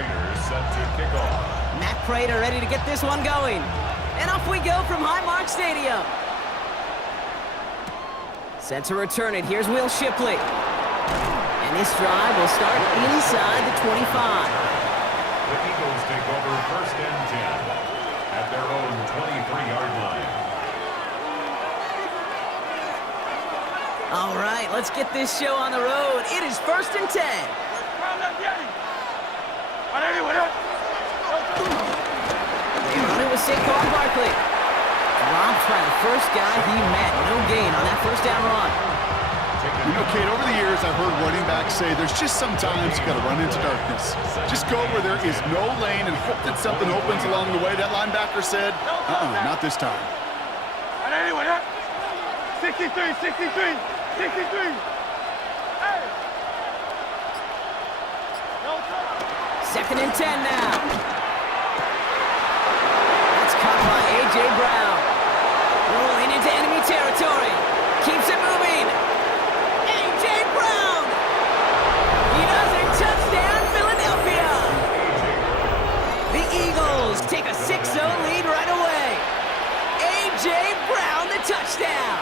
Prater set to kick off. Matt Prater ready to get this one going. And off we go from Highmark Stadium. Set to return it. Here's Will Shipley. And this drive will start inside the 25. The Eagles take over 1st and 10 at their own 23-yard line. All right, let's get this show on the road. It is 1st and 10. They run it with Saquon Barkley. Dropped by the first guy he met. No gain on that first down run. You know, Kate, over the years, I've heard running backs say there's just sometimes you got to run into darkness. Just go where there is no lane and hope that something opens along the way. That linebacker said, not this time. 63, 63, 63. Hey. 2nd and 10 now. That's caught by A.J. Brown. Rolling into enemy territory. Keeps it moving. A.J. Brown. He does it. Touchdown, Philadelphia. The Eagles take a 6-0 lead right away. A.J. Brown, the touchdown.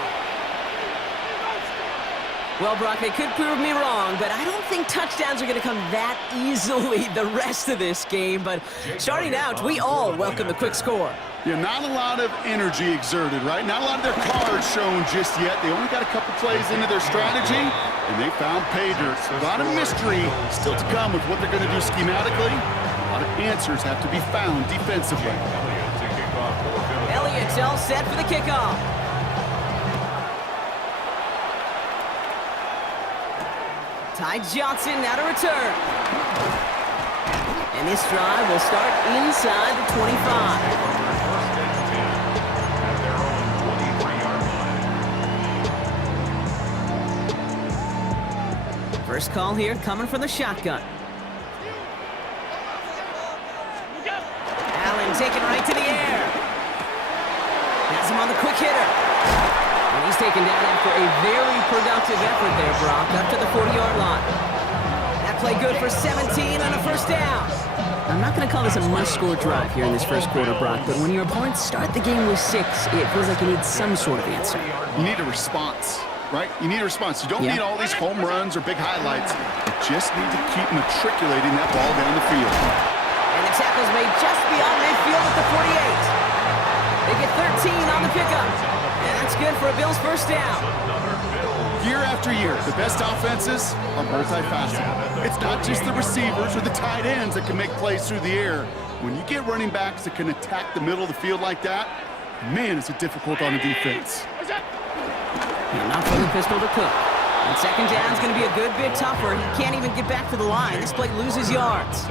Well, Brock, they could prove me wrong, but I don't think touchdowns are going to come that easily the rest of this game. But starting out, we all welcome the quick score. Yeah, not a lot of energy exerted, right? Not a lot of their cards shown just yet. They only got a couple plays into their strategy, and they found pay dirt. A lot of mystery still to come with what they're going to do schematically. A lot of answers have to be found defensively. Elliott's all set for the kickoff. Ty Johnson now to return. And this drive will start inside the 25. At their own 23-yard line. First call here coming from the shotgun. Allen taken right to the air. Has him on the quick hitter. And he's taken down after a very productive effort there, Brock, up to the 40-yard line. That play good for 17 on a first down. I'm not going to call this a must-score drive here in this first quarter, Brock, but when your opponents start the game with 6, it feels like you need some sort of answer. You need a response, right? You need a response. You don't need all these home runs or big highlights. You just need to keep matriculating that ball down the field. And the tackle's made just beyond midfield at the 48. They get 13 on the pickup. And that's good for a Bills first down. Year after year, the best offenses are multifaceted. It's not just the receivers or the tight ends that can make plays through the air. When you get running backs that can attack the middle of the field like that, man, is it difficult on the defense. And not from the pistol to Cook. And second down's going to be a good bit tougher. He can't even get back to the line. This play loses yards.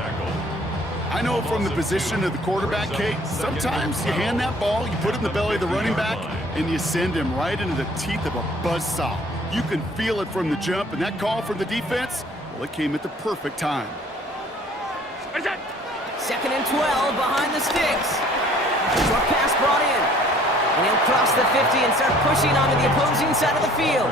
I know from the position of the quarterback, Kate, sometimes you hand that ball, you put it in the belly of the running back, and you send him right into the teeth of a buzzsaw. You can feel it from the jump, and that call from the defense, well, it came at the perfect time. 2nd and 12 behind the sticks. Short pass brought in. And he'll cross the 50 and start pushing onto the opposing side of the field.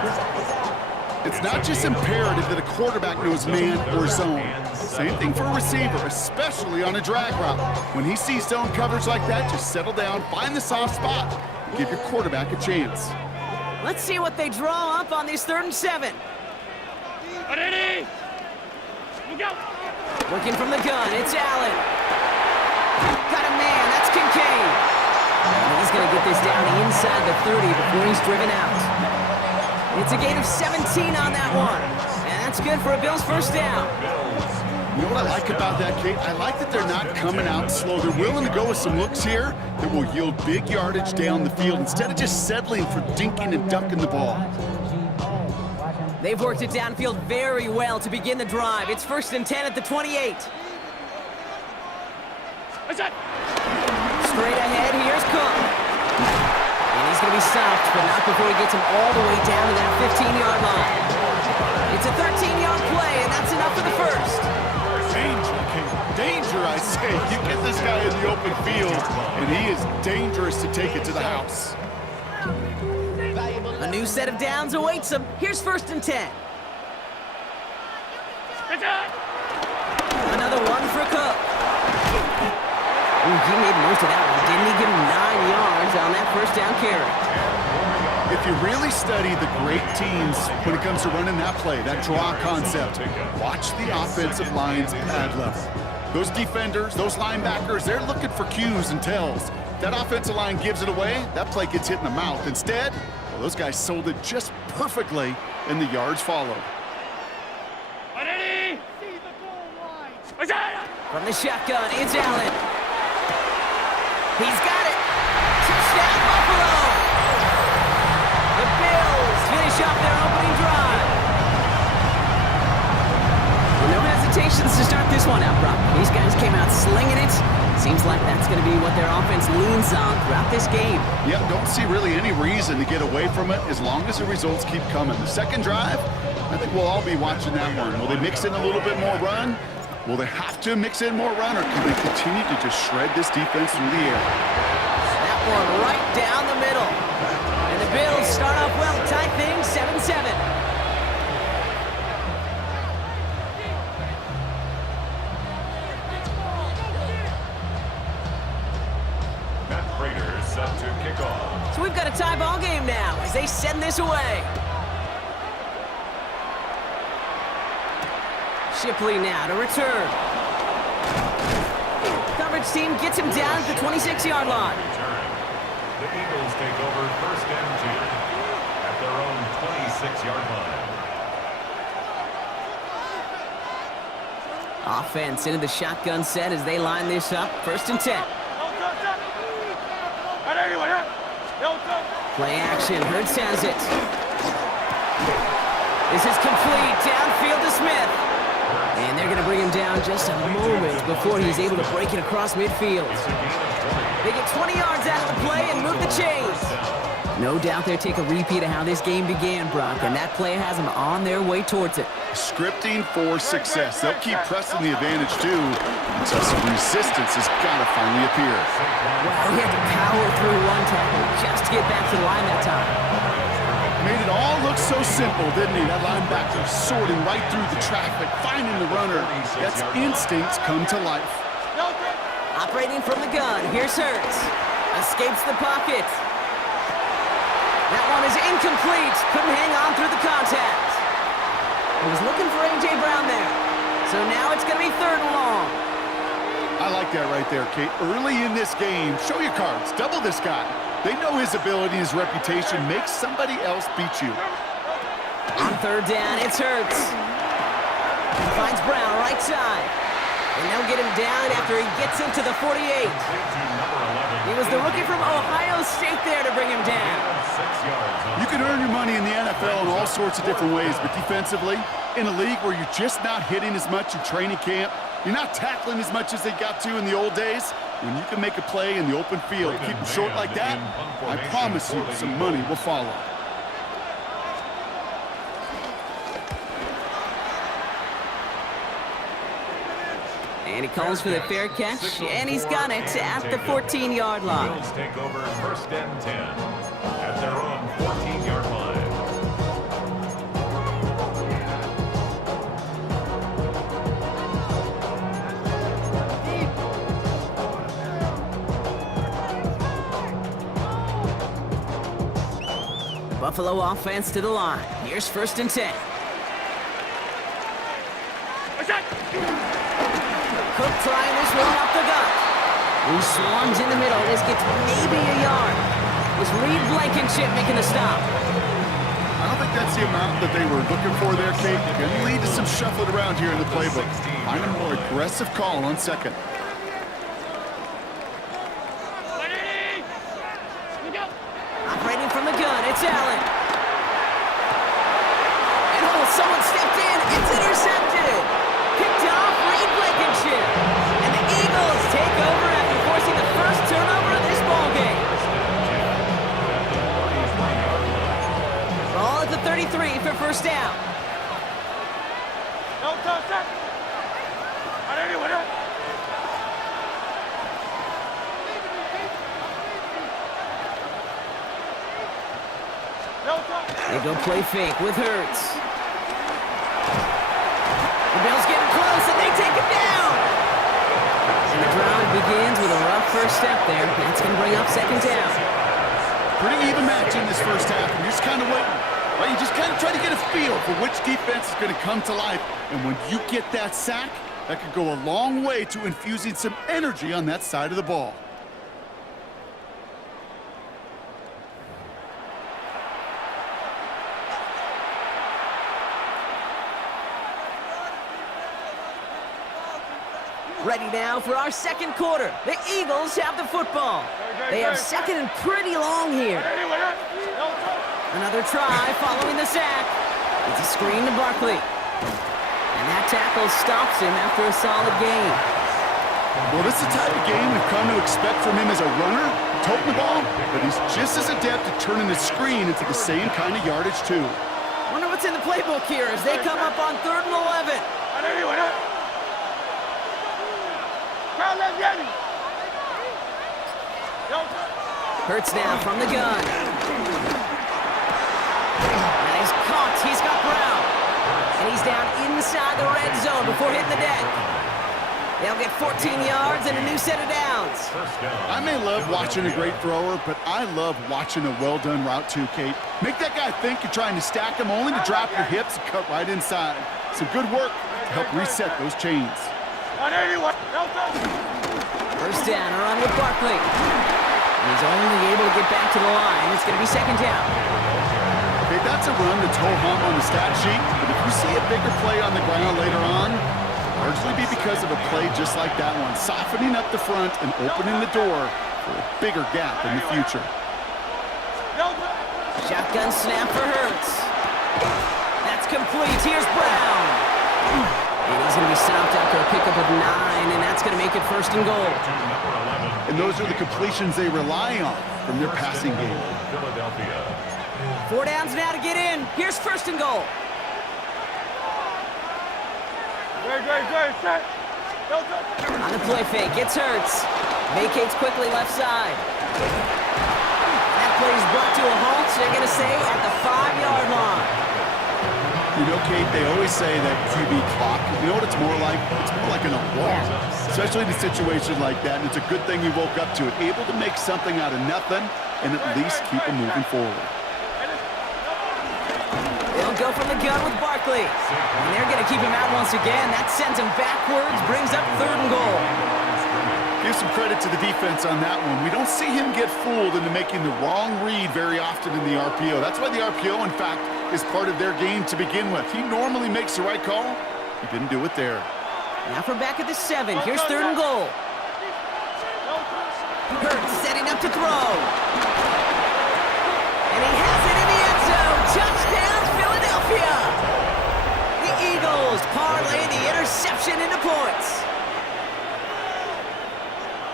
It's not just imperative that a quarterback knows man or zone. Same thing for a receiver, especially on a drag route. When he sees zone coverage like that, just settle down, find the soft spot, and give your quarterback a chance. Let's see what they draw up on this 3rd and 7. Working from the gun, it's Allen. Got a man, that's Kincaid. And he's going to get this down inside the 30 before he's driven out. It's a gain of 17 on that one. And that's good for a Bills first down. You know what I like about that, Kate? I like that they're not coming out slow. They're willing to go with some looks here that will yield big yardage down the field instead of just settling for dinking and dunking the ball. They've worked it downfield very well to begin the drive. It's 1st and 10 at the 28. Straight ahead, here's Cook. And he's going to be stopped, but not before he gets him all the way down to that 15-yard line. It's a 13-yard play, and that's enough for the first. Danger, King. Danger, I say. You get this guy in the open field, and he is dangerous to take it to the house. A new set of downs awaits him. Here's 1st and 10. Another one for Cook. Ooh, he made most of that one, didn't he? Give him 9 yards on that first down carry. If you really study the great teams when it comes to running that play, that draw concept, watch the offensive line's pad level. Those defenders, those linebackers, they're looking for cues and tells. That offensive line gives it away, that play gets hit in the mouth. Instead, well, those guys sold it just perfectly, and the yards followed. From the shotgun, it's Allen. He's got it. Touchdown, Buffalo. The Bills finish off their opening drive. Well, no hesitations to start this one out, Brock. These guys came out slinging it. Seems like that's going to be what their offense leans on throughout this game. Yeah, don't see really any reason to get away from it as long as the results keep coming. The second drive, I think we'll all be watching that one. Will they mix in a little bit more run? Will they have to mix in more run, or can they continue to just shred this defense through the air? That one right down the middle. And the Bills start off well to tie things 7-7. Matt Prater set to kick off. So we've got a tie ball game now as they send this away. Shipley now to return. Coverage team gets him down at the 26-yard line. The Eagles take over first and 10 at their own 26-yard line. Offense into the shotgun set as they line this up. First and 10. Play action. Hurts has it. This is complete. Downfield to Smith. And they're going to bring him down just a moment before he's able to break it across midfield. They get 20 yards out of the play and move the chains. No doubt they'll take a repeat of how this game began, Brock, and that play has them on their way towards it. Scripting for success. They'll keep pressing the advantage, too, until some resistance has got to finally appear. Wow, he had to power through one tackle just to get back to the line that time. Made it all look so simple, didn't he? That linebacker sorting right through the traffic, finding the runner. That's instincts come to life. Operating from the gun, here's Hurts. Escapes the pocket. That one is incomplete. Couldn't hang on through the contact. He was looking for A.J. Brown there. So now it's going to be 3rd and long. I like that right there, Kate. Early in this game, show your cards. Double this guy. They know his ability, his reputation makes somebody else beat you. On 3rd down, it's Hurts. He finds Brown right side. And they'll get him down after he gets into the 48. He was the rookie from Ohio State there to bring him down. You can earn your money in the NFL in all sorts of different ways, but defensively, in a league where you're just not hitting as much in training camp, you're not tackling as much as they got to in the old days, when you can make a play in the open field, keep them short like that, I promise you some money will follow. And he calls for the fair catch, and he's got it at the 14-yard line. Eagles take over first and 10 at their own 14-yard line. Buffalo offense to the line. Here's first and 10. Cook trying this one up the gut. He swarms in the middle. This gets maybe a yard. Was Reed Blankenship making the stop? I don't think that's the amount that they were looking for there, Kate. Going to lead to some shuffling around here in the playbook. Find a more aggressive call on second. Operating from the gun, it's Allen. And someone stepped in. It's intercepted. Picked off Reed Blankenship. And the Eagles take over after forcing the first turnover of this ballgame. Ball at the 33 for first down. They go play fake with Hurts. The Bills getting close, and they take him down. And the step there. That's going to bring up second down. Pretty even match in this first half, and you're just kind of waiting. Right? You just kind of try to get a feel for which defense is going to come to life. And when you get that sack, that could go a long way to infusing some energy on that side of the ball. Ready now for our second quarter. The Eagles have the football. They have second and pretty long here. Another try following the sack. It's a screen to Barkley. And that tackle stops him after a solid gain. Well, this is the type of game we've come to expect from him as a runner, toting the ball, but he's just as adept at turning the screen into the same kind of yardage, too. Wonder what's in the playbook here as they come up on 3rd and 11. Hurts now from the gun. And he's caught. He's got Brown. And he's down inside the red zone before hitting the deck. They'll get 14 yards and a new set of downs. I may love watching a great thrower, but I love watching a well-done route too, Kate. Make that guy think you're trying to stack him only to drop your hips and cut right inside. Some good work to help reset those chains. First down, a run with Barkley. And he's only able to get back to the line. It's going to be second down. Okay, that's a run that's ho-hum on the stat sheet, but if you see a bigger play on the ground later on, largely be because of a play just like that one, softening up the front and opening the door for a bigger gap in the future. Shotgun snap for Hurts. That's complete. Here's Brown. And he's going to be stopped after a pickup of 9, and that's going to make it 1st and goal. And those are the completions they rely on from their passing game. 4 downs now to get in. Here's 1st and goal. On the play fake, gets Hurts. Vacates quickly left side. That play is brought to a halt, they're going to say, at the 5-yard line. You know, Kate, they always say that QB clock, you know what it's more like? It's more like an alarm, especially in a situation like that, and it's a good thing you woke up to it, able to make something out of nothing and at least keep them moving forward. They'll go from the gun with Barkley, and they're going to keep him out once again. That sends him backwards, brings up 3rd and goal. Give some credit to the defense on that one. We don't see him get fooled into making the wrong read very often in the RPO. That's why the RPO, in fact, is part of their game to begin with. He normally makes the right call. He didn't do it there. Now for back at the 7. Here's 3rd and goal. Hurts setting up to throw. And he has it in the end zone. Touchdown, Philadelphia. The Eagles parlay the interception into points.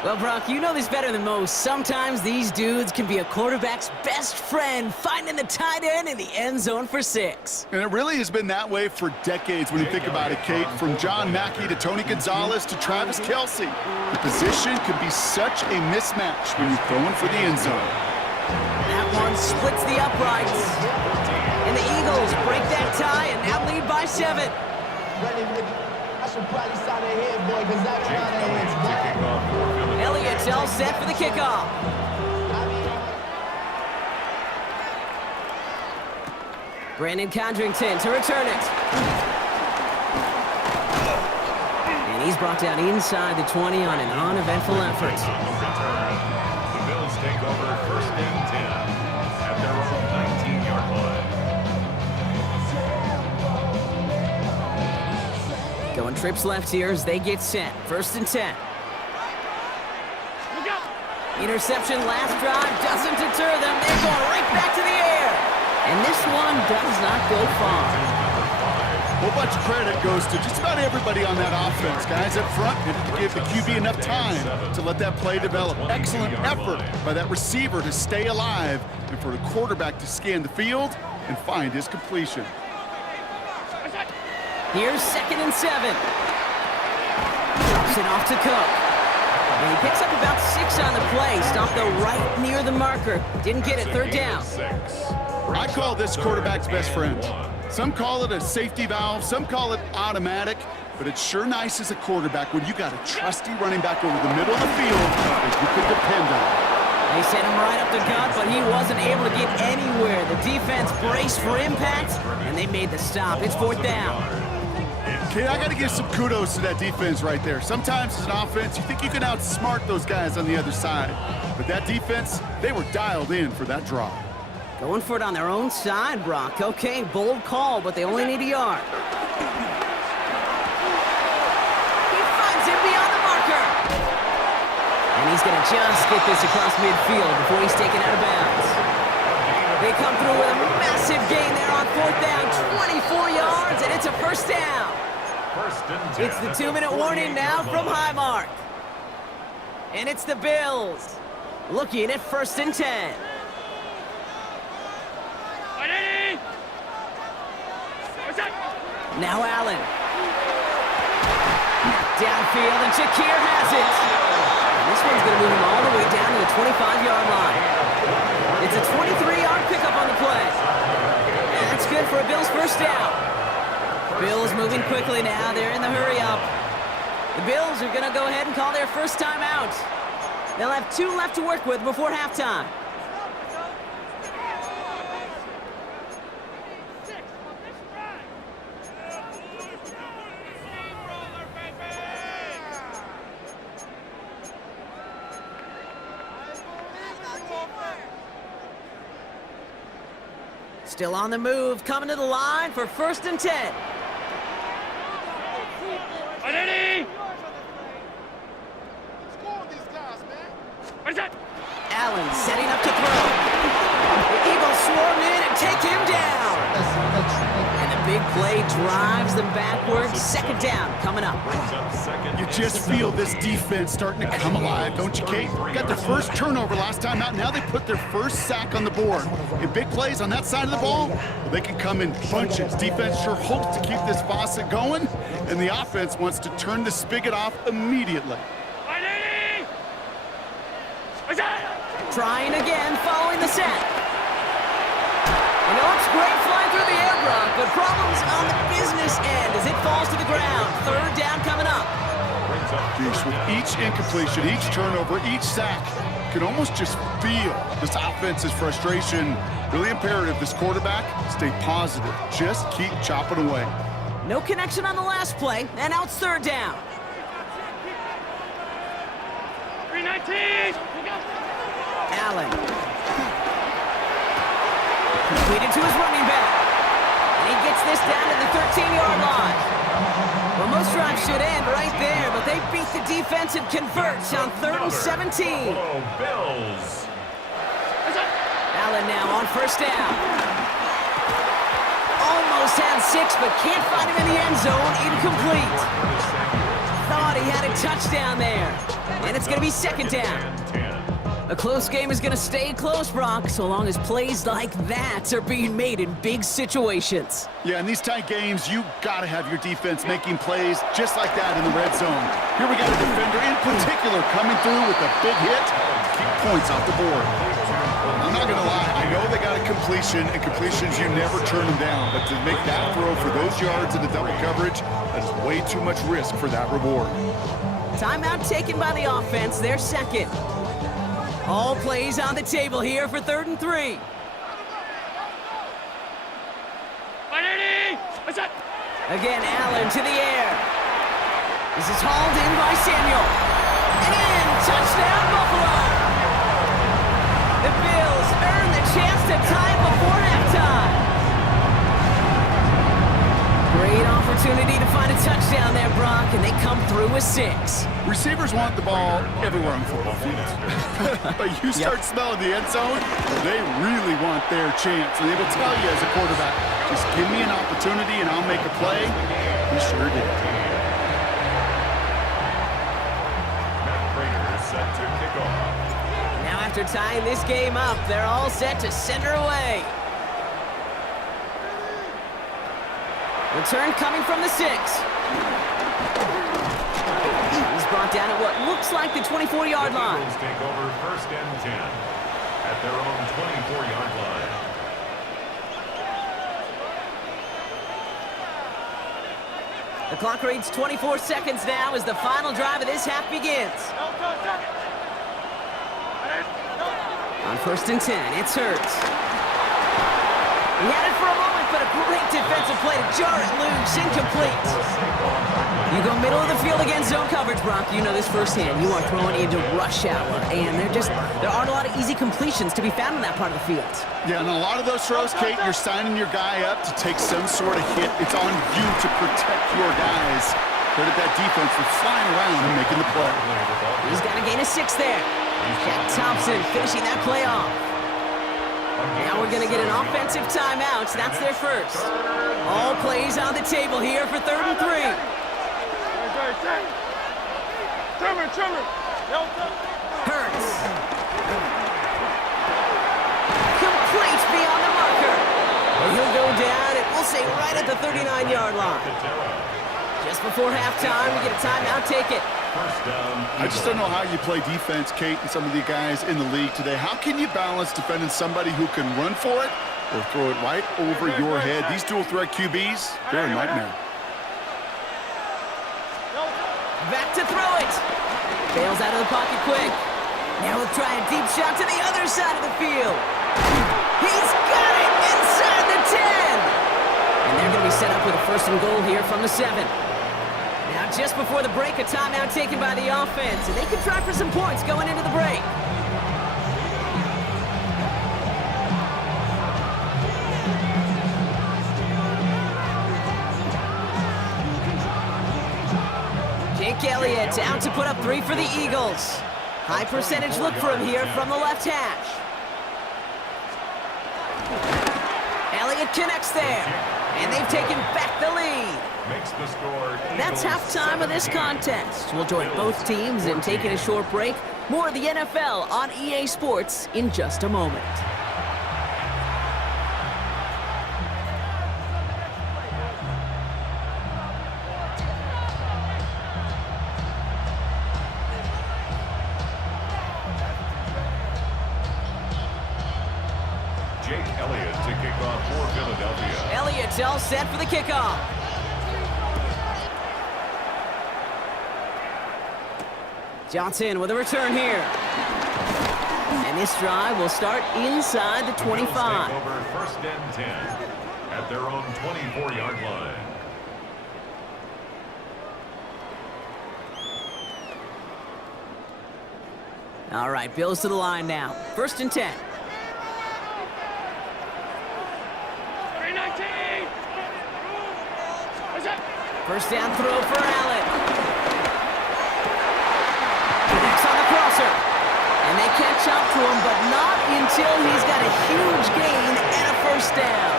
Well, Brock, you know this better than most. Sometimes these dudes can be a quarterback's best friend, finding the tight end in the end zone for 6. And it really has been that way for decades when you think about it, Kate. From John Mackey to Tony Gonzalez to Travis Kelce. The position can be such a mismatch when you're throwing for the end zone. That one splits the uprights. And the Eagles break that tie and now lead by 7. Elliott's all set for the kickoff. Brandon Condrington to return it. And he's brought down inside the 20 on an uneventful effort. The Bills take over 1st and 10 at their own 19-yard line. Going trips left here as they get set. 1st and 10. Interception last drive doesn't deter them. They're going right back to the air. And this one does not go far. A whole bunch of credit goes to just about everybody on that offense. Guys up front to give the QB enough time to let that play develop. Excellent effort by that receiver to stay alive and for the quarterback to scan the field and find his completion. Here's 2nd and 7. Drops it off to Cook. And he picks up about 6 on the play. Stopped though right near the marker. Didn't get it. 3rd down. I call this quarterback's best friend. Some call it a safety valve. Some call it automatic. but it's sure nice as a quarterback when you got a trusty running back over the middle of the field that you could depend on. They sent him right up the gut, but he wasn't able to get anywhere. The defense braced for impact, and they made the stop. It's 4th down. Okay, I got to give some kudos to that defense right there. Sometimes as an offense, you think you can outsmart those guys on the other side. But that defense, they were dialed in for that draw. Going for it on their own side, Brock. Okay, bold call, but they only need a yard. He finds him beyond the marker. And he's going to just get this across midfield before he's taken out of bounds. They come through with a massive gain there on 4th down, 24 yards, and it's a 1st down. It's the 2-minute warning now from Highmark. And it's the Bills looking at 1st and 10. Now Allen. Downfield, and Shakir has it. And this one's going to move him all the way down to the 25-yard line. It's a 23-yard pickup on the play. That's good for a Bills 1st down. Bills moving quickly now. They're in the hurry-up. The Bills are going to go ahead and call their first timeout. They'll have 2 left to work with before halftime. Still on the move, coming to the line for 1st and 10. Allen setting up to throw. The Eagles swarm in and take him down. And the big play drives them backwards. 2nd down coming up. You just feel this defense starting to come alive, don't you, Kate? Got their first turnover last time out. Now they put their first sack on the board. In big plays on that side of the ball, well, they can come in bunches. Defense sure hopes to keep this faucet going, and the offense wants to turn the spigot off immediately. Trying again, following the set. And it looks great flying through the air, Brock, but problems on the business end as it falls to the ground. 3rd down coming up. Geez, with each incompletion, each turnover, each sack, you can almost just feel this offense's frustration. Really imperative, this quarterback, stay positive. Just keep chopping away. No connection on the last play, and now it's 3rd down. 319! Allen. Completed to his running back. And he gets this down to the 13-yard line. Well, most drives should end right there, but they beat the defense and converts on 3rd and 17. Bills. Allen now on 1st down. Almost had 6, but can't find him in the end zone. Incomplete. Thought he had a touchdown there. And it's going to be 2nd down. A close game is going to stay close, Brock, so long as plays like that are being made in big situations. Yeah, in these tight games, you got to have your defense making plays just like that in the red zone. Here we got a defender in particular coming through with a big hit to keep points off the board. I'm not going to lie, I know they got a completion, and completions, you never turn them down, but to make that throw for those yards in the double coverage, that is way too much risk for that reward. Timeout taken by the offense, their 2nd. All plays on the table here for 3rd and 3. Again, Allen to the air. This is hauled in by Samuel. And in, touchdown Buffalo. The Bills earn the chance to tie before halftime. Great opportunity to find a touchdown there, Brock, and they come through with 6. Receivers want the ball everywhere on football fields. But you start smelling the end zone, they really want their chance. And they will tell you as a quarterback, just give me an opportunity and I'll make a play. He sure did. Set to kick off. Now after tying this game up, they're all set to send her away. Return coming from the 6. He's brought down at what looks like the 24-yard line. Eagles take over 1st and 10 at their own 24-yard line. The clock reads 24 seconds now as the final drive of this half begins. On 1st and 10, it's Hurts. He had it for a moment, but a great defensive play to jar it loose, incomplete. You go middle of the field against zone coverage, Brock. You know this firsthand. You are throwing into rush hour, and there aren't a lot of easy completions to be found in that part of the field. Yeah, and a lot of those throws, Kate, you're signing your guy up to take some sort of hit. It's on you to protect your guys. Credit that defense for flying around and making the play. He's got a gain of 6 there. Jack Thompson finishing that play off. Now we're going to get an offensive timeout. That's their first. All plays on the table here for 3rd and 3. Hurts. Complete beyond the marker. And he'll go down, and we'll say right at the 39-yard line. Just before halftime, we get a timeout, take it. I just don't know how you play defense, Kate, and some of the guys in the league today. How can you balance defending somebody who can run for it or throw it right over your head? These dual-threat QBs, they're a nightmare. Back to throw it. Bails out of the pocket quick. Now we'll try a deep shot to the other side of the field. He's got it inside the 10. And they're going to be set up with a 1st and goal here from the 7. Now just before the break, a timeout taken by the offense. And they can try for some points going into the break. Jake Elliott out to put up 3 for the Eagles. High percentage look for him here from the left hash. Elliott connects there, and they've taken back the lead. That's halftime of this contest. We'll join both teams in taking a short break. More of the NFL on EA Sports in just a moment. Jake Elliott to kick off for Philadelphia. Elliott's all set for the kickoff. Johnson with a return here. And this drive will start inside the 25. Take over 1st and 10 at their own 24-yard line. All right, Bills to the line now. 1st and 10. 319. 1st down throw for Allen. Connects on the crosser. And they catch up to him, but not until he's got a huge gain and a 1st down.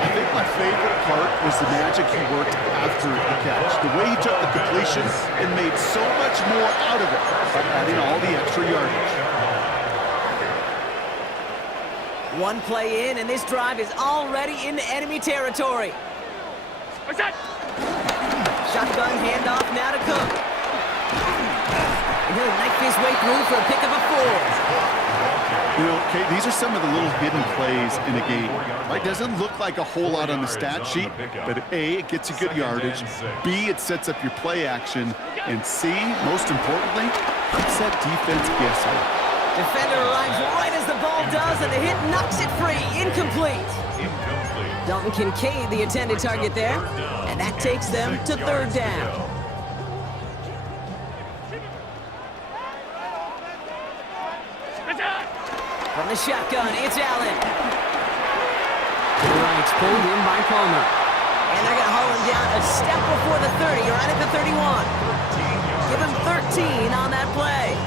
I think my favorite part was the magic he worked after the catch. The way he took the completion and made so much more out of it by adding all the extra yardage. One play in, and this drive is already into enemy territory. What's that? Shotgun handoff now to Cook. And he'll knife his way through for a pick of a 4. You know, Kate, these are some of the little hidden plays in a game. Right? Doesn't look like a whole lot on the stat sheet, but A, it gets you good yardage. B, it sets up your play action. And C, most importantly, keeps that defense guessing. Defender arrives right as the ball does, and the hit knocks it free. Incomplete. Dalton Kincaid, the intended target there, and that takes them to 3rd down. From the shotgun, it's Allen. To the right, pulled in by Palmer. And they're going to haul him down a step before the 30, right at the 31. Give him 13 on that play.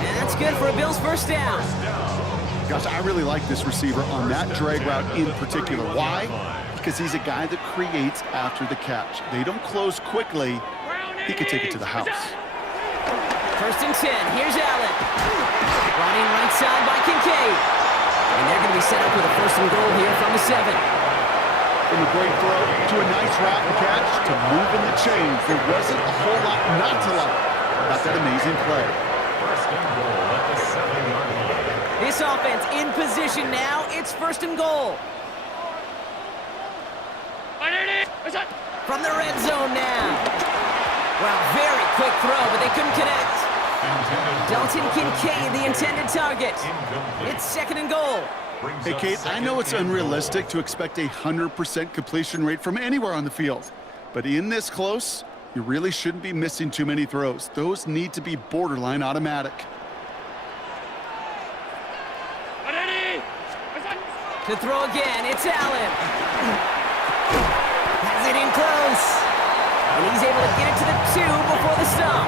And that's good for a Bills 1st down. Gosh, I really like this receiver on that drag route in particular. Why? Because he's a guy that creates after the catch. They don't close quickly. He could take it to the house. 1st and 10. Here's Allen. Running right side by Kincaid. And they're going to be set up with a 1st and goal here from the 7. From a great throw to a nice route and catch to moving the chains. There wasn't a whole lot not to like about that amazing play. 1st and goal at the 7-yard line. This offense in position now. It's 1st and goal. What's that? From the red zone now. Well, very quick throw, but they couldn't connect. Dalton Kincaid, the intended target. It's 2nd and goal. Hey, Kate, I know it's unrealistic to expect a 100% completion rate from anywhere on the field. But in this close, you really shouldn't be missing too many throws. Those need to be borderline automatic. To throw again, it's Allen. Has it in close. And he's able to get it to the 2 before the stop.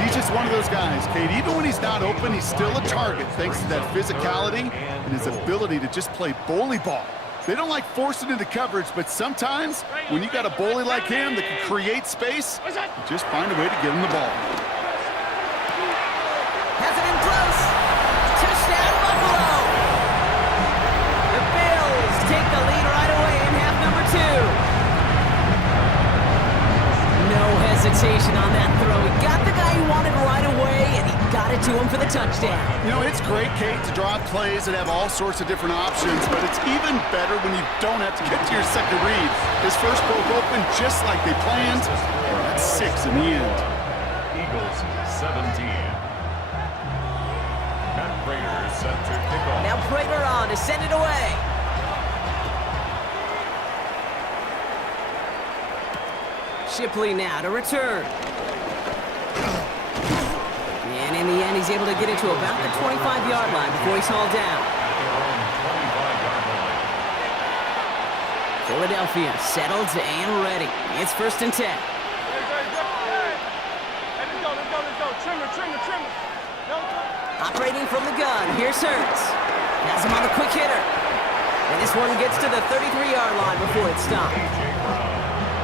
He's just one of those guys, Kate. Even when he's not open, he's still a target thanks to that physicality and his ability to just play bully ball. They don't like forcing into coverage, but sometimes when you got a bully like him that can create space, you just find a way to get him the ball. Has it in close. Touchdown, Buffalo. The Bills take the lead right away in half number 2. No hesitation on that throw. He got the guy he wanted right away, and he got it to him for the touchdown. You know, it's great, Kate, to draw plays that have all sorts of different options, but it's even better when you don't have to get to your second read. His first broke open just like they planned, and that's 6 in the end. Eagles 17. Matt Prater set to kick off. Now Prater on to send it away. Shipley now to return. And in the end, he's able to get it to about the 25-yard line before he's hauled down. Philadelphia settled and ready. It's 1st and 10. Let's go. Trimmer. Operating from the gun, here's Hurts. Has him on the quick hitter. And this one gets to the 33-yard line before it's stopped.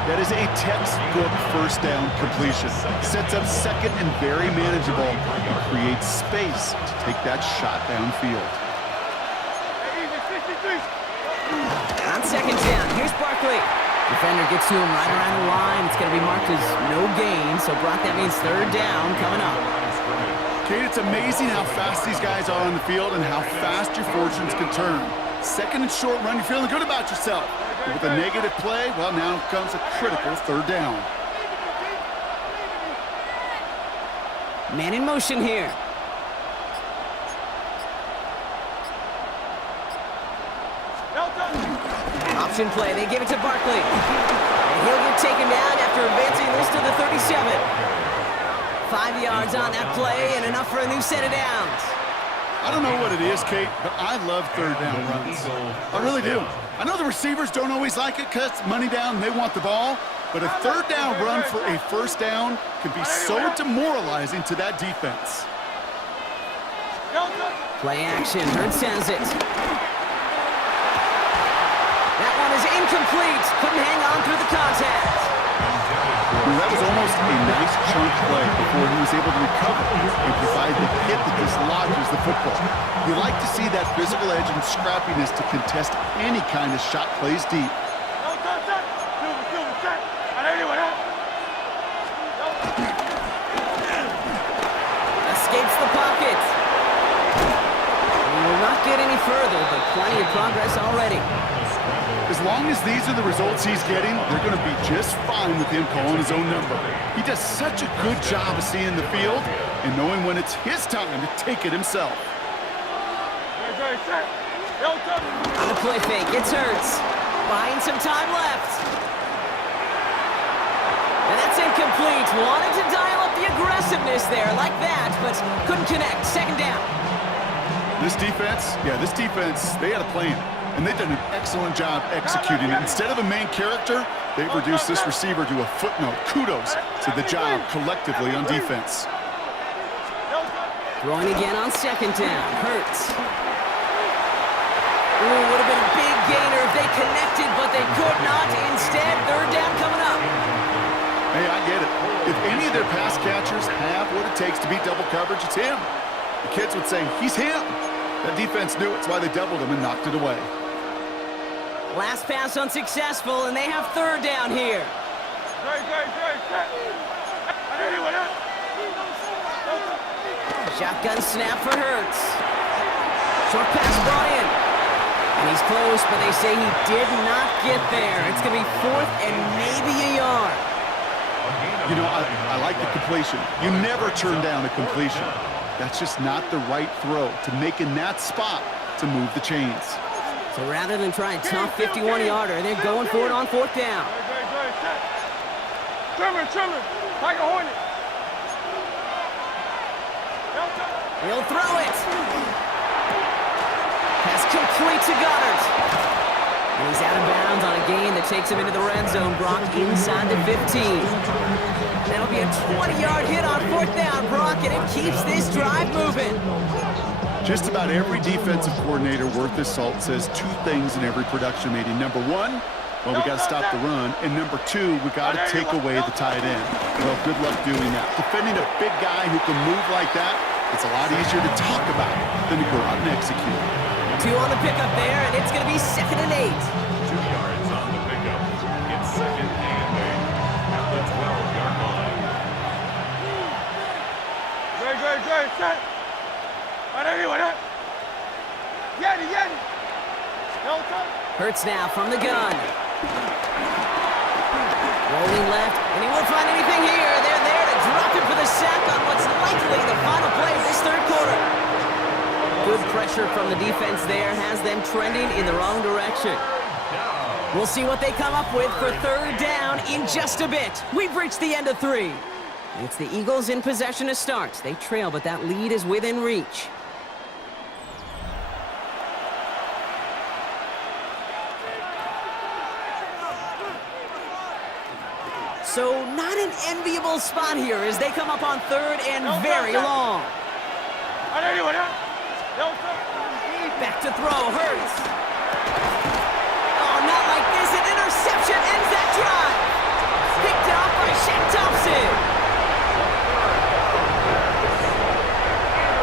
That is a textbook first down completion. Sets up second and very manageable and creates space to take that shot downfield. On 2nd down, here's Barkley. Defender gets to him right around the line. It's going to be marked as no gain, so Brock, that means 3rd down coming up. Kate, it's amazing how fast these guys are on the field and how fast your fortunes can turn. 2nd and short run, you're feeling good about yourself. But with a negative play, well, now comes a critical 3rd down. Man in motion here. Option play, they give it to Barkley. And he'll get taken down after advancing this to the 37. 5 yards on that play and enough for a new set of downs. I don't know what it is, Kate, but I love 3rd down runs. I really do. I know the receivers don't always like it because money down, they want the ball, but a 3rd down run for a 1st down can be so demoralizing to that defense. Play action, Hurts has it. That one is incomplete. Couldn't hang on through the contact. That was almost a nice chunk play before he was able to recover and provide the hit that dislodges the football. You like to see that physical edge and scrappiness to contest any kind of shot plays deep. Escapes the pocket. He will not get any further, but plenty of progress already. As long as these are the results he's getting, they're going to be just fine with him calling his own number. He does such a good job of seeing the field and knowing when it's his time to take it himself. On the play fake, it's Hurts. Buying some time left. And that's incomplete. Wanted to dial up the aggressiveness there like that, but couldn't connect. 2nd down. This defense, they had a plan. And they've done an excellent job executing it. Instead of a main character, they've reduced this receiver to a footnote. Kudos to the job collectively on defense. Throwing again on 2nd down. Hurts. Ooh, would have been a big gainer if they connected, but they could not. Instead, 3rd down coming up. Hey, I get it. If any of their pass catchers have what it takes to beat double coverage, it's him. The kids would say, he's him. That defense knew it. That's why they doubled him and knocked it away. Last pass unsuccessful, and they have 3rd down here. Shotgun snap for Hurts. Short pass brought in. And he's close, but they say he did not get there. It's going to be 4th and maybe a yard. You know, I like the completion. You never turn down a completion. That's just not the right throw to make in that spot to move the chains. So rather than try a tough 51-yarder, they're going for it on 4th down. Trimmer, Tiger Hornet. He'll throw it. Pass complete to Goddard. And he's out of bounds on a gain that takes him into the red zone. Brock inside the 15. That'll be a 20-yard hit on 4th down, Brock, and it keeps this drive moving. Just about every defensive coordinator worth his salt says 2 things in every production meeting. Number 1, well, we got to stop the run. And number 2, we got to take away the tight end. Well, good luck doing that. Defending a big guy who can move like that, it's a lot easier to talk about than to go out and execute. 2 on the pickup there, and it's going to be 2nd and 8. 2 yards on the pickup. It's 2nd and 8 at the 12-yard line. Great, set. Yeti. Hurts now from the gun. Rolling left, and he won't find anything here. They're there to drop him for the sack on what's likely the final play of this 3rd quarter. Good pressure from the defense there has them trending in the wrong direction. We'll see what they come up with for 3rd down in just a bit. We've reached the end of 3. It's the Eagles in possession to start. They trail, but that lead is within reach. So not an enviable spot here as they come up on 3rd and very long. Back to throw, Hurts. Oh, not like this. An interception ends that drive. Picked off by Shaq Thompson.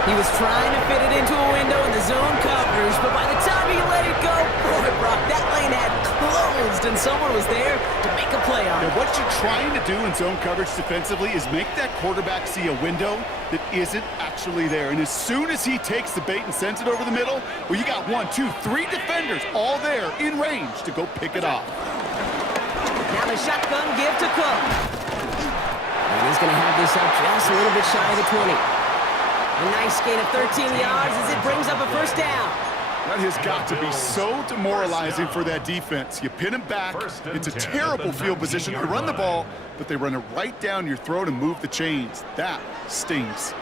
He was trying to fit it into a window in the zone coverage, but by the time he let it go, boy, Brock, that lane had closed, and someone was there to make a play on it. Now, what you're trying to do in zone coverage defensively is make that quarterback see a window that isn't actually there. And as soon as he takes the bait and sends it over the middle, well, you got 1, 2, 3 defenders all there in range to go pick it off. Now the shotgun give to Cook. And he's going to have this up just a little bit shy of the 20. A nice gain of 13 yards as it brings up a 1st down. That has got to be so demoralizing for that defense. You pin them back. It's a terrible field position to run the ball, but they run it right down your throat and move the chains. That stings.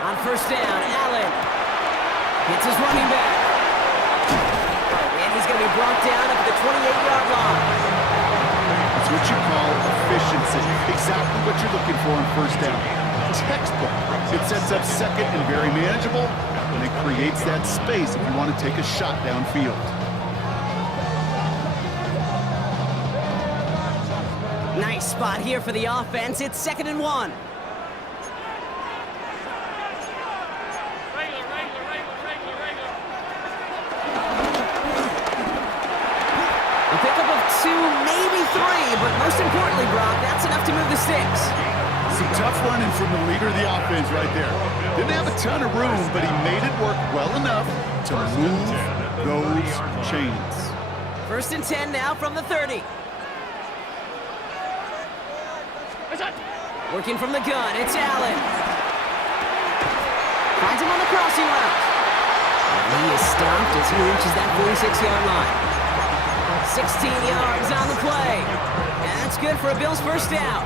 On 1st down, Allen hits his running back. And he's going to be brought down at the 28-yard line. That's what you call efficiency. Exactly what you're looking for on 1st down. Textbook. It sets up 2nd and very manageable, and it creates that space if you want to take a shot downfield. Nice spot here for the offense. It's 2nd and 1. A pickup of 2, maybe 3, but most importantly, Brock, that's enough to move the sticks. Some tough running from the leader of the offense right there. Didn't have a ton of room, but he made it work well enough to move those chains. 1st and 10 now from the 30. Working from the gun, it's Allen. Finds him on the crossing route. And he is stopped as he reaches that 46-yard line. 16 yards on the play. And that's good for a Bills 1st down.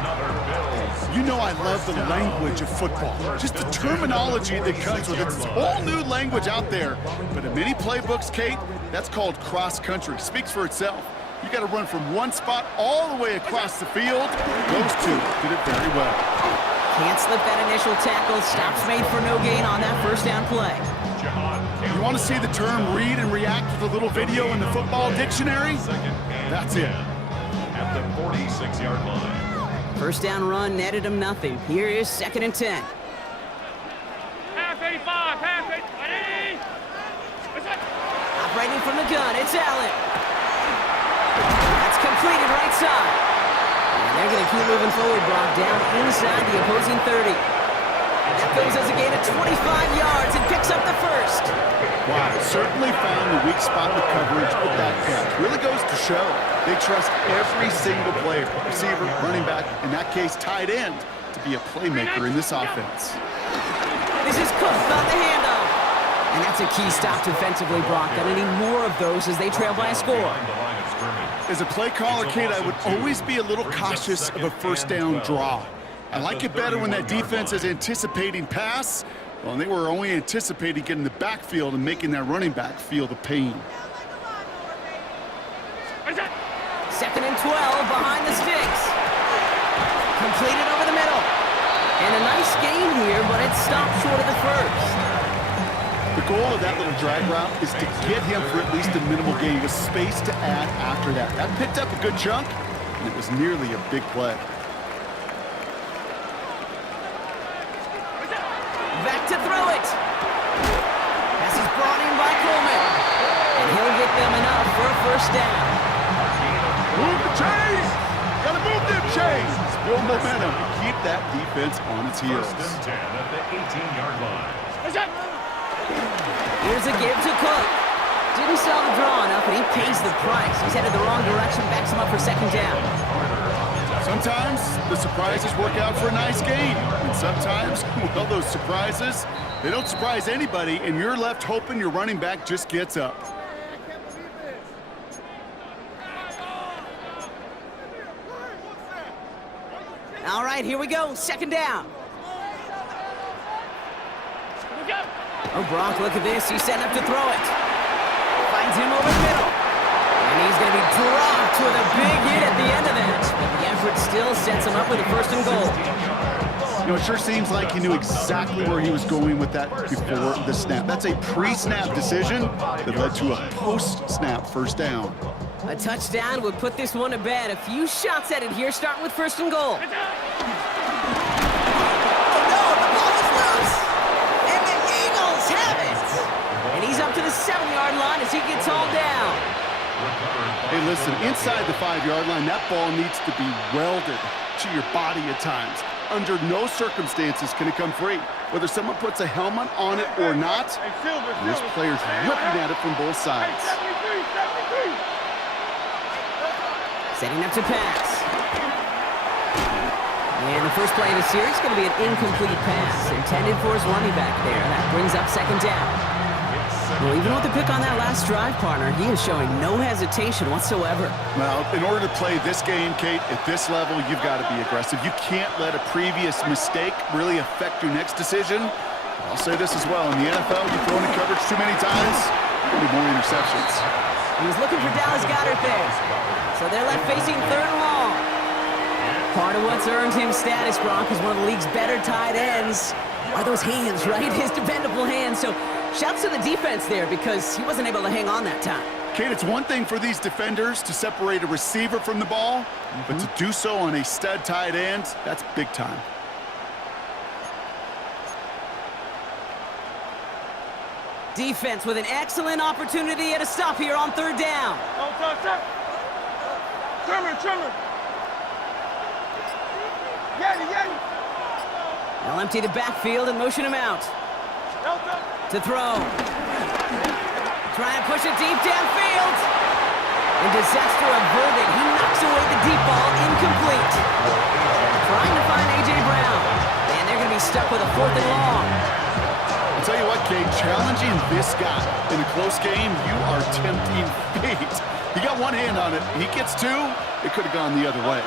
You know I love the language of football. Just the terminology that comes with it. It's a whole new language out there. But in many playbooks, Kate, that's called cross-country. Speaks for itself. You got to run from one spot all the way across the field. Those 2 did it very well. Can't slip that initial tackle. Stops made for no gain on that 1st down play. You want to see the term read and react with a little video in the football dictionary? That's it. At the 46-yard line. 1st down run netted him nothing. Here is 2nd and 10. Half 85, half 80. Operating from the gun, it's Allen. That's completed right side. And they're going to keep moving forward, Brock, down inside the opposing 30. That goes as a gain of 25 yards and picks up the first. Wow, certainly found the weak spot in the coverage with that catch. Really goes to show they trust every single player, receiver, running back, in that case, tight end, to be a playmaker in this offense. This is Cook on the handoff. And that's a key stop defensively, Brock. Gonna need more of those as they trail by a score. As a play caller, Kate, I would always be a little cautious of a first down draw. I like it better when that defense is anticipating pass. Well, and they were only anticipating getting the backfield and making that running back feel the pain. 2nd and 12 behind the sticks. Completed over the middle. And a nice gain here, but it stopped short of the first. The goal of that little drag route is to get him for at least a minimal gain, with space to add after that. That picked up a good chunk, and it was nearly a big play. Back to throw it. Pass is brought in by Coleman. And he'll get them enough for a first down. Move the chains! Gotta move them chains! Build momentum and keep that defense on its heels. First and 10 at the 18-yard line. Here's a give to Cook. Didn't sell the draw enough, and he pays the price. He's headed the wrong direction, backs him up for 2nd down. Sometimes the surprises work out for a nice gain. And sometimes, well, those surprises, they don't surprise anybody, and you're left hoping your running back just gets up. All right, here we go. 2nd down. Oh, Brock, look at this. He's setting up to throw it. Finds him over the middle. And he's going to be dropped with a big hit at the end of that. But the effort still sets him up with a 1st and goal. You know, it sure seems like he knew exactly where he was going with that before the snap. That's a pre-snap decision that led to a post-snap first down. A touchdown would put this one to bed. A few shots at it here, starting with 1st and goal. And he's up to the 7-yard line as he gets hauled down. Hey, listen, inside the 5-yard line, that ball needs to be welded to your body at times. Under no circumstances can it come free. Whether someone puts a helmet on it or not, this player's ripping at it from both sides. Setting up to pass. And the first play of the series is going to be an incomplete pass, intended for his running back there. That brings up 2nd down. Well, even with the pick on that last drive, partner, he is showing no hesitation whatsoever. Well, in order to play this game, Kate, at this level, you've got to be aggressive. You can't let a previous mistake really affect your next decision. I'll say this as well. In the NFL, you throw into coverage too many times, there'll be more interceptions. He was looking for Dallas Goedert there. So they're left facing 3rd and long. Part of what's earned him status, Brock, is one of the league's better tight ends. Are those hands, right? His dependable hands. So shouts to the defense there because he wasn't able to hang on that time. Kate, it's one thing for these defenders to separate a receiver from the ball, but to do so on a stud tight end, that's big time. Defense with an excellent opportunity at a stop here on 3rd down. Trimmer. They'll empty the backfield and motion him out. To throw. Try and push it deep downfield. And disaster averted. He knocks away the deep ball, incomplete. Trying to find A.J. Brown. And they're going to be stuck with a 4th and long. I'll tell you what, Kate, challenging this guy in a close game, you are tempting fate. He got one hand on it. He gets 2. It could have gone the other way.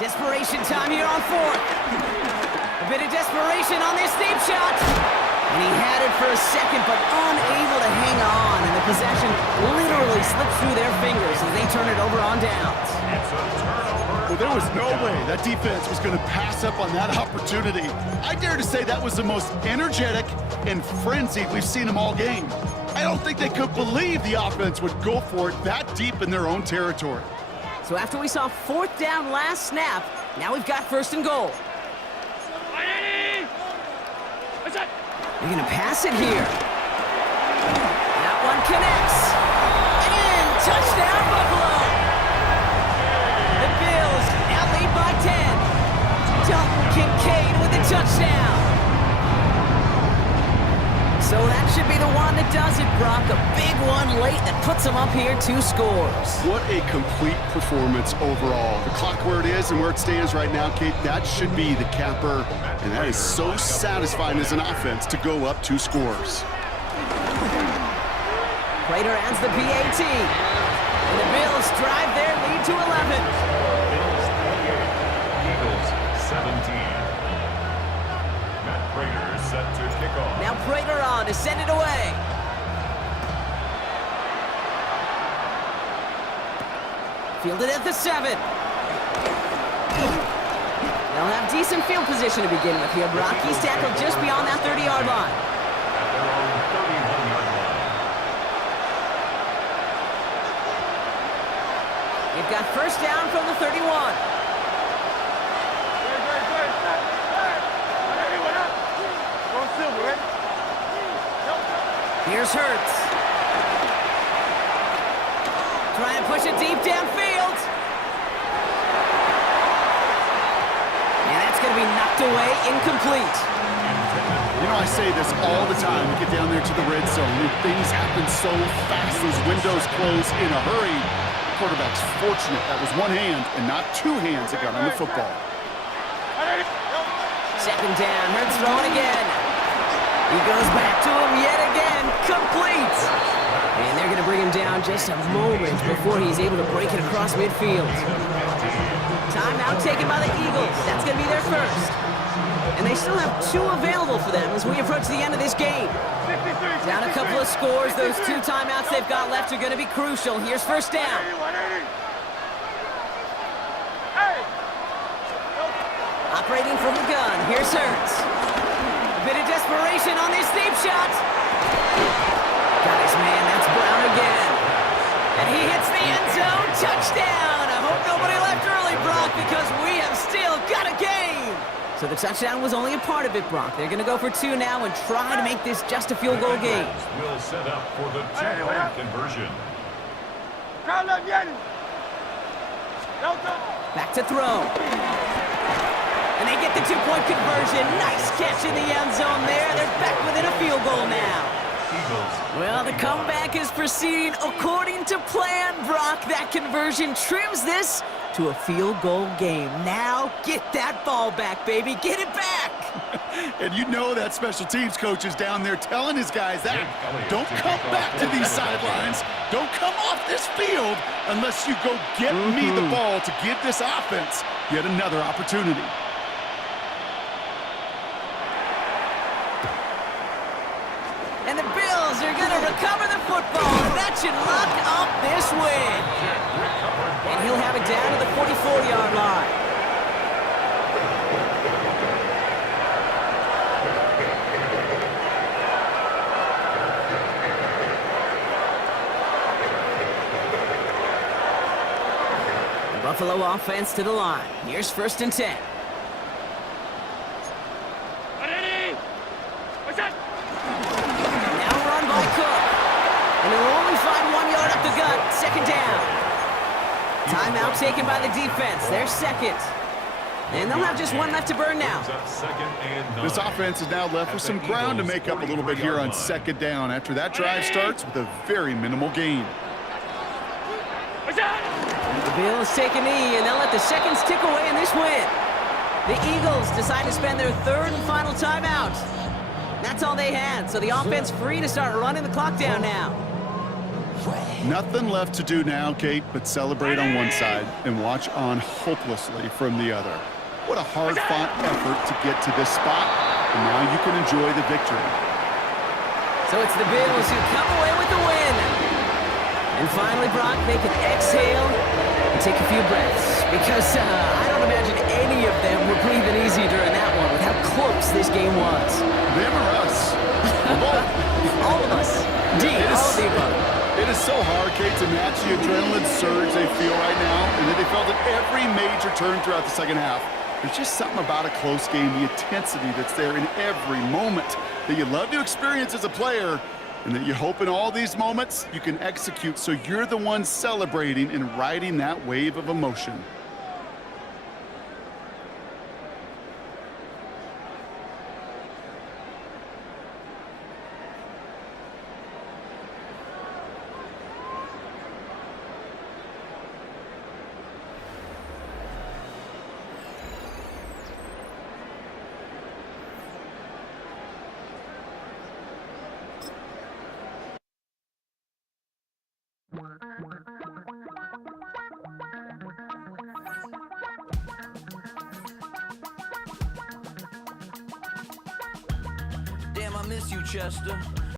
Desperation time here on 4th. A bit of desperation on this deep shot. And he had it for a second, but unable to hang on. And the possession literally slipped through their fingers as they turn it over on downs. Well, there was no way that defense was going to pass up on that opportunity. I dare to say that was the most energetic and frenzied we've seen them all game. I don't think they could believe the offense would go for it that deep in their own territory. So after we saw 4th down last snap, now we've got 1st and goal. They're going to pass it here. That one connects. And in. Touchdown, Buffalo. The Bills now lead by 10. Dalton Kincaid with a touchdown. So that should be the one that does it, Brock. A big one late that puts them up here 2 scores. What a complete performance overall. The clock where it is and where it stands right now, Kate, that should be the capper. And that is so satisfying as an offense to go up 2 scores. Prater adds the PAT. And the Bills drive their lead to 11. Bills 28, Eagles 17. Matt Prater set to kick off. Now Prater on to send it away. Fielded at the 7. They'll have decent field position to begin with here, Brock. He's tackled just beyond that 30-yard line. At their own 31-yard line. They've got first down from the 31. Here's Hurts. Trying to push it deep downfield. And that's going to be knocked away, incomplete. You know, I say this all the time. We get down there to the red zone, and things happen so fast. Those windows close in a hurry. The quarterback's fortunate that was one hand and not 2 hands that got on the football. Second down, Hurts throwing again. He goes back to him yet again, complete. And they're going to bring him down just a moment before he's able to break it across midfield. Timeout taken by the Eagles. That's going to be their first. And they still have 2 available for them as we approach the end of this game. Down a couple of scores. Those 2 timeouts they've got left are going to be crucial. Here's first down. Operating from the gun. Here's Hurts. A bit of desperation on this deep shot. Got his man. That's Brown again. And he hits the end zone. Touchdown. I hope nobody left early, Brock, because we have still got a game. So the touchdown was only a part of it, Brock. They're going to go for 2 now and try to make this just a field goal game. Will set up for the 2-point conversion. Back to throw. And they get the 2-point conversion. Nice catch in the end zone there. They're back within a field goal now. Well, the comeback is proceeding according to plan, Brock. That conversion trims this to a field goal game. Now, get that ball back, baby. Get it back. And you know that special teams coach is down there telling his guys that. Don't come back to these sidelines. Don't come off this field unless you go get me the ball to give this offense yet another opportunity. And the Bills are going to recover the football. That should lock up this win. And he'll have it down to the 44-yard line. The Buffalo offense to the line. Here's first and 10. Second down. Timeout taken by the defense. They're second. And they'll have just 1 left to burn now. This offense is now left with some ground to make up a little bit here on second down after that drive starts with a very minimal gain. The Bills take a knee, and they'll let the seconds tick away in this win. The Eagles decide to spend their 3rd and final timeout. That's all they had, so the offense free to start running the clock down now. Nothing left to do now, Kate, but celebrate on one side and watch on hopelessly from the other. What a hard-fought effort to get to this spot, and now you can enjoy the victory. So it's the Bills who come away with the win. And finally, Brock, they can exhale and take a few breaths, because I don't imagine any of them were breathing easy during that one with how close this game was. Them or us? All of us. Indeed, all of the above. It is so hard, Kate, to match the adrenaline surge they feel right now, and that they felt at every major turn throughout the second half. There's just something about a close game, the intensity that's there in every moment. that you love to experience as a player, and that you hope in all these moments you can execute so you're the one celebrating and riding that wave of emotion. Damn, I miss you, Chester.